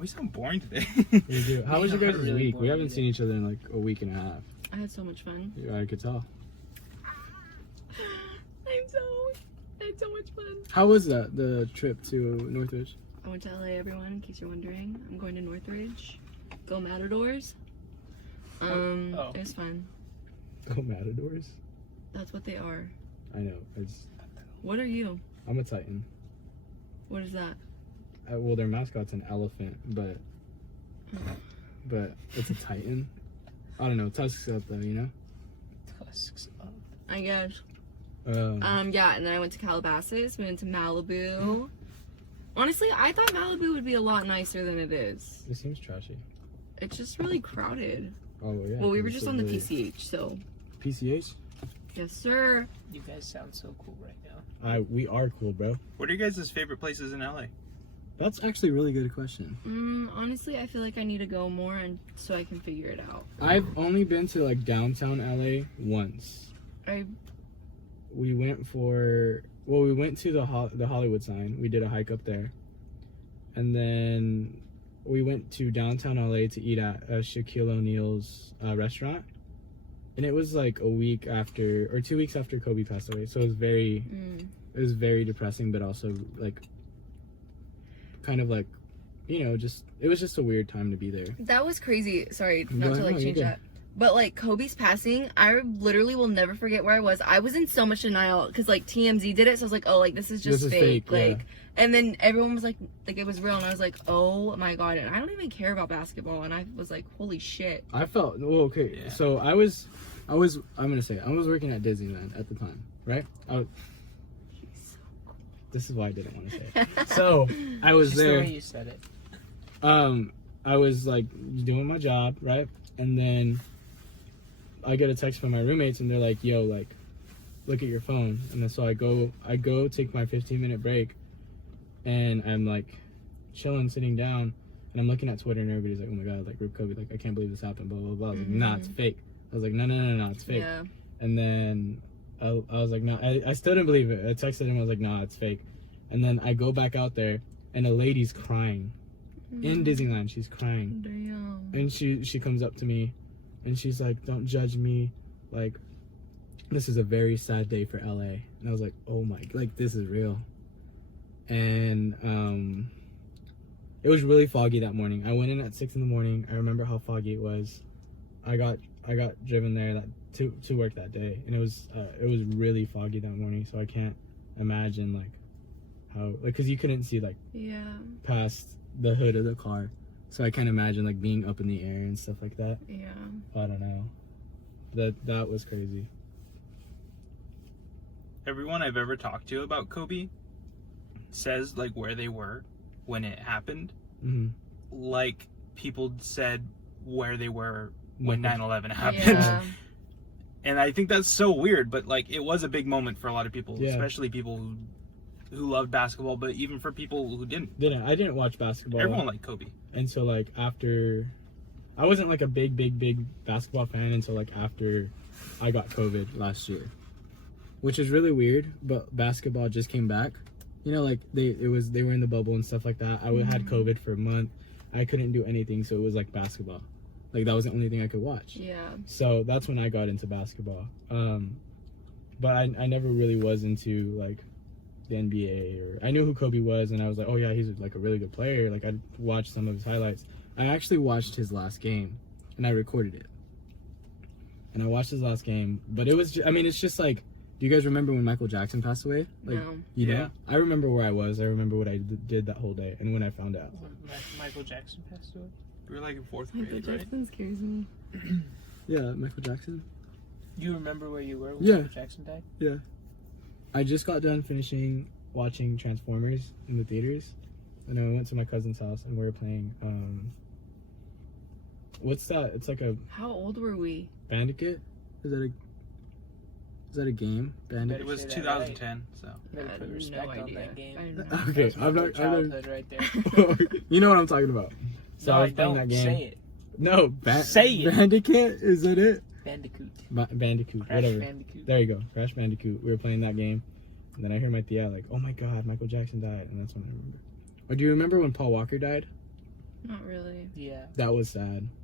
we sound boring today. We do. How was your guys' really week? We boring haven't seen each other in like a week and a half. I had so much fun. Yeah, I could tell. I had so much fun. How was that, the trip to Northridge? I went to LA, everyone, in case you're wondering. I'm going to Northridge. Go Matadors. Oh. It was fun. Go Matadors? That's what they are. I know. What are you? I'm a Titan. What is that? Well, their mascot's an elephant, but it's a Titan. I don't know. Tusks up though, you know. Tusks up. I guess. Yeah, and then I went to Calabasas. We went to Malibu. Honestly, I thought Malibu would be a lot nicer than it is. It seems trashy. It's just really crowded. Oh yeah. Well, we were it's just so on the really- PCH, so. PCH? Yes, sir. You guys sound so cool right now. We are cool, bro. What are your guys' favorite places in LA? That's actually a really good question. Honestly, I feel like I need to go more and so I can figure it out. I've only been to like downtown LA once. We went to the Hollywood sign. We did a hike up there. And then we went to downtown LA to eat at Shaquille O'Neal's restaurant. And it was like 2 weeks after Kobe passed away. So it was very depressing, but also like kind of like, you know, it was just a weird time to be there. That was crazy. Sorry, No, not to like no, you're change good. that. But like Kobe's passing, I literally will never forget where I was. I was in so much denial because like TMZ did it, so I was like, oh, like this is just fake. Like, yeah. and then everyone was like it was real, and I was like, oh my god. And I don't even care about basketball, and I was like, holy shit. I felt okay. Yeah. So I was working at Disneyland at the time, right? This is why I didn't want to say it. So I was Just there. the way you said it. I was like doing my job, right? And then I get a text from my roommates, and they're like, "Yo, like, look at your phone." And then so I go take my 15-minute break, and I'm like chilling, sitting down, and I'm looking at Twitter, and everybody's like, "Oh my god, like Rip Kobe, like I can't believe this happened." Blah blah blah. I was like, nah, it's fake. I was like, no, it's fake. Yeah. And then I was like, no, I still didn't believe it. I texted him, I was like, no, it's fake. And then I go back out there, and a lady's crying in Disneyland. She's crying. Damn. And she comes up to me, and she's like, don't judge me, like this is a very sad day for LA. And I was like, oh my, like this is real. And it was really foggy that morning. I went in at 6 a.m. I remember how foggy it was. I got driven there to work that day, and it was really foggy that morning, so I can't imagine like how, like, because you couldn't see like past the hood of the car, so I can't imagine like being up in the air and stuff like that. Yeah. I don't know. That was crazy. Everyone I've ever talked to about Kobe says like where they were when it happened. Mm-hmm. Like people said where they were when 9/11 happened. Yeah. And I think that's so weird, but like it was a big moment for a lot of people, Yeah. especially people who loved basketball, but even for people who didn't. I didn't watch basketball. Everyone liked Kobe. And so like after, I wasn't like a big basketball fan until like after I got COVID last year, which is really weird. But basketball just came back. You know, like they were in the bubble and stuff like that. I had COVID for a month. I couldn't do anything, so it was like basketball. Like that was the only thing I could watch. Yeah. So that's when I got into basketball. But I never really was into like the NBA, or I knew who Kobe was, and I was like, oh yeah, he's like a really good player. Like I'd watch some of his highlights. I actually watched his last game, and I recorded it. And I watched his last game, but it was, it's just like, do you guys remember when Michael Jackson passed away? Like, No. You know? Yeah. I remember where I was. I remember what I did that whole day, and when I found out. When Michael Jackson passed away. We were like in 4th Michael grade, right? Jackson scares me. Yeah, Michael Jackson. You remember where you were when Yeah. Michael Jackson died? Yeah. I just got done finishing watching Transformers in the theaters, and I went to my cousin's house, and we were playing, what's that? It's like a How old were we? Bandicoot? Is that a game? Bandicoot? It was Say that 2010, so. Better I put had respect no on idea. that game. I didn't know. Okay, That's my I'm whole not. childhood right there. You know what I'm talking about. So No, I I was playing don't. that game. Say it. No, Say it. Bandicoot? Is that it? Bandicoot. Bandicoot, Crash whatever. Bandicoot. There you go, Crash Bandicoot. We were playing that game, and then I hear my tia like, "Oh my God, Michael Jackson died," and that's when I remember. Or do you remember when Paul Walker died? Not really. Yeah. That was sad.